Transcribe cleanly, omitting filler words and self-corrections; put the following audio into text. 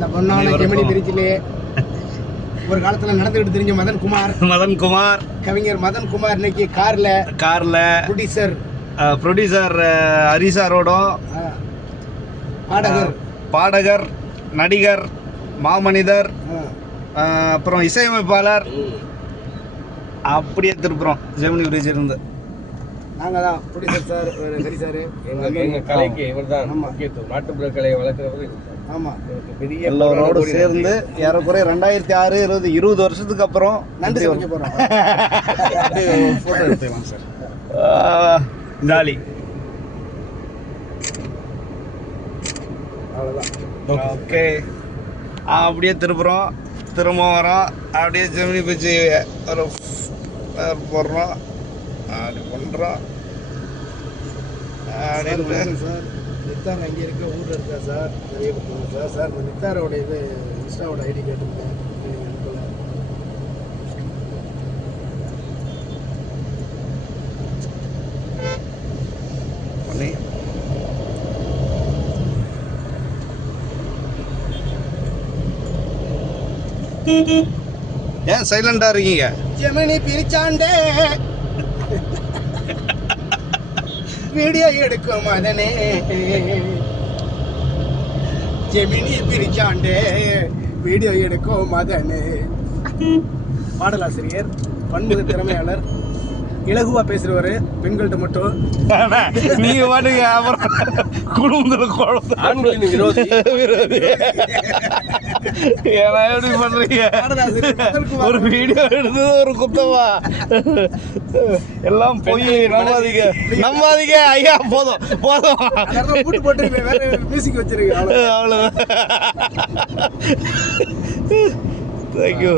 இந்த பொண்ணான ஜெமினி பிரிட்ஜிலே ஒரு காலத்துல நடந்துகிட்டு தெரிஞ்ச மதன் குமார் கவிஞர் மதன் குமார் இன்னைக்கு கார்ல ப்ரொடியூசர் ஹரிசாரோடும் பாடகர் நடிகர் மாமனிதர் அப்புறம் இசையமைப்பாளர் அப்படியே திருப்புறோம் ஜெமினி பிரிட்ஜ் இருந்து. நாங்கள் தான் ப்ரொடியூசர் சார் ஹரி சார் எங்கள் கலைக்கு இவர் தான் முக்கியத்துவம். நாட்டுப்புற கலையை வளர்க்குறவர். ஆமாம், பெரிய எல்லோரோடு சேர்ந்து ஏறக்குறைய 2006 20 வருஷத்துக்கு அப்புறம் நன்றி வைக்க போகிறோம். ஃபோட்டோ எடுத்துக்கலாம் சார். ஜாலி. அவ்வளோதான். ஓகே, அப்படியே திரும்ப வரோம். அப்படியே ஜெமினி பிரிட்ஜ் ஒரு போடுறோம், அப்படி பண்ணுறோம். அப்படின்னு சார் நித்தார் அங்கே இருக்க ஊரில் இருக்கா சார், நிறைய சார் சார் இந்த நித்தாரோட இது இன்ஸ்டாவோட ஐடி கேட்டிருக்கேன். பண்ணி ஏன் சைலண்டா இருக்கீங்க? ஜெமினி பிரிச்சாண்டே வீடியோ எடுக்கும் மதனே, ஜெமினி பிரிச்சாண்டே வீடியோ எடுக்கும் மதனே. பாடலாசிரியர், பன்முக திறமையாளர், இலகுவா பேசுறவரு, பெண்கள்கிட்ட மட்டும். நீங்க பாட்டுங்க அப்புறம் குடும்பத்துல விரோதி ஏன்னா எப்படி பண்றீங்க? ஒரு வீடியோ எடுத்தது ஒரு குத்தமா? எல்லாம் போய் நம்பாதீங்க ஐயா. போதும் கூட்டு போட்டு வேற மியூசிக் வச்சிருக்கீங்க. அவ்வளவுதான். தேங்க்யூ.